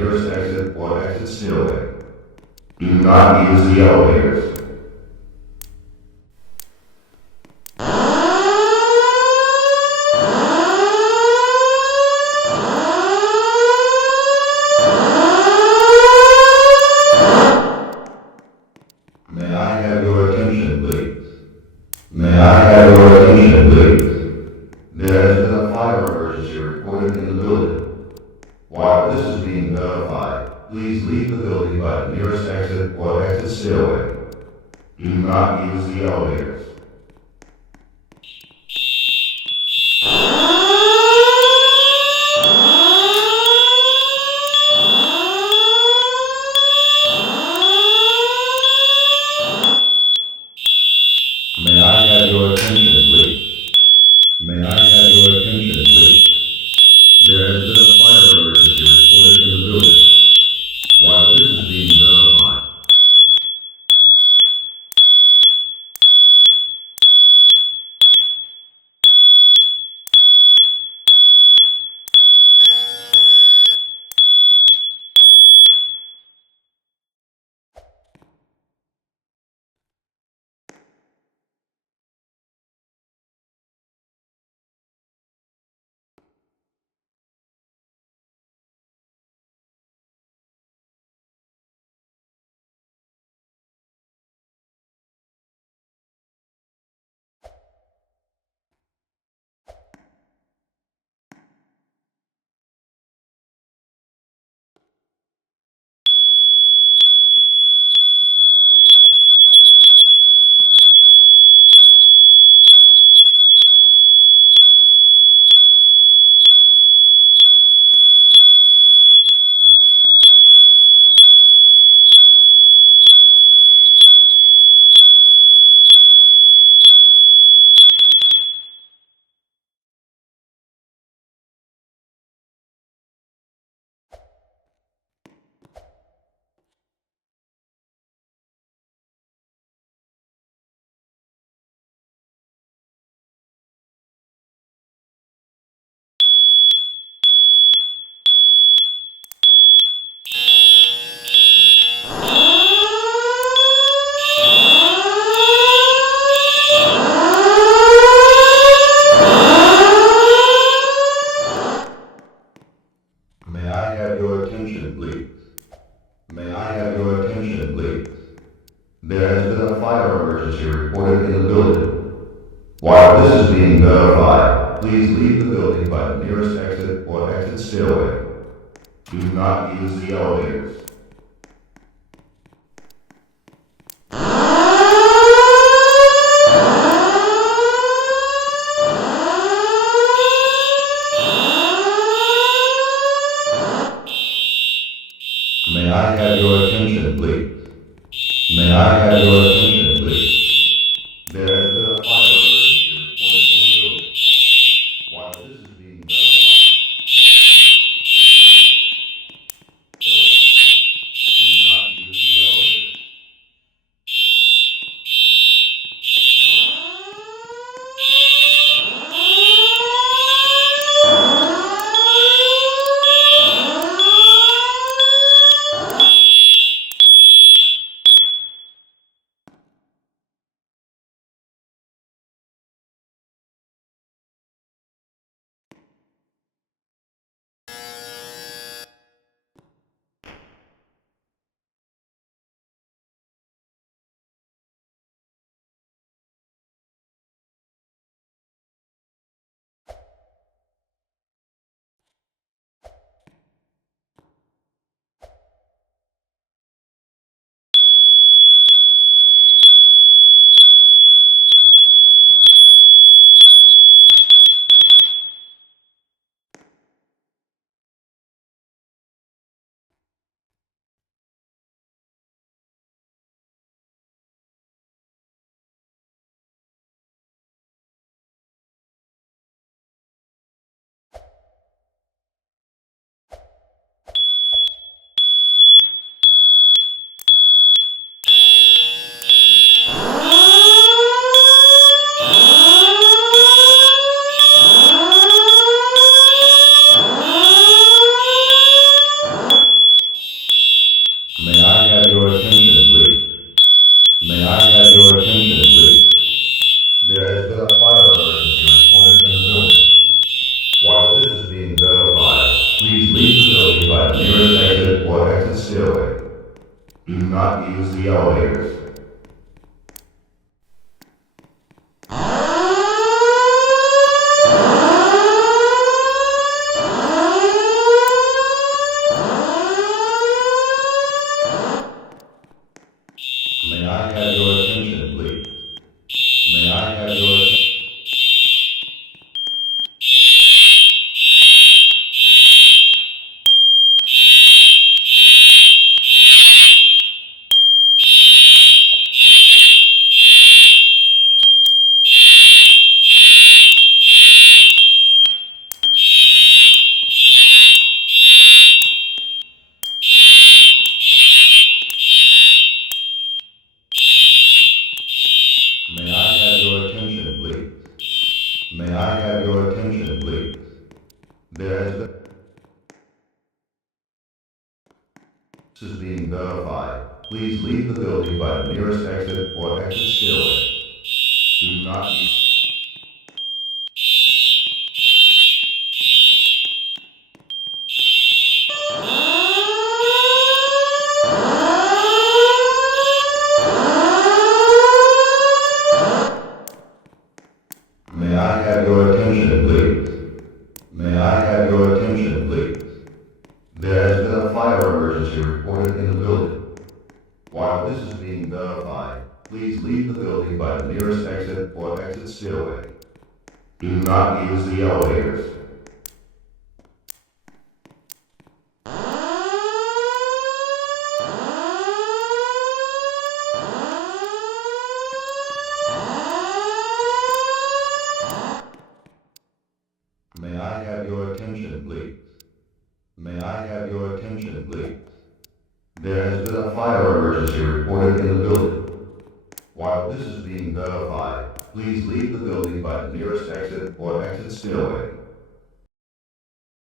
nearest exit or exit stairway. Do not use the elevators. May I have your attention, please? May I have your attention, please? There has been a fire emergency reported in the building. While this is being verified, please leave the building by the nearest exit or exit stairway. Do not use the elevators. May I have your attention, please? May I have your attention, please? There has been a fire emergency reported in the building. While this is being verified, may I have your attention, please? May I have your attention, please? There has been a fire emergency reported in the building. While this is being verified, please leave the building by the nearest exit or exit stairway. Do not use the elevators. May I have your attention, please? May I have your attention, please? There has been a fire emergency reported in the building. While this is being verified, elevators. May I have your attention, please? May I have your attention? May I have your attention, please? May I have your attention, please? There has been... This is being verified. Please leave the building by the nearest exit or exit stairway. Do not use... May I have your attention, please? May I have your attention, please? There has been a fire emergency reported in the building. While this is being verified, please leave the building by the nearest exit or exit stairway. Do not use the elevators. May I have your attention, please? May I have your attention, please? There has been a fire emergency reported in the building. While this is being verified, please leave the building by the nearest exit or exit stairway.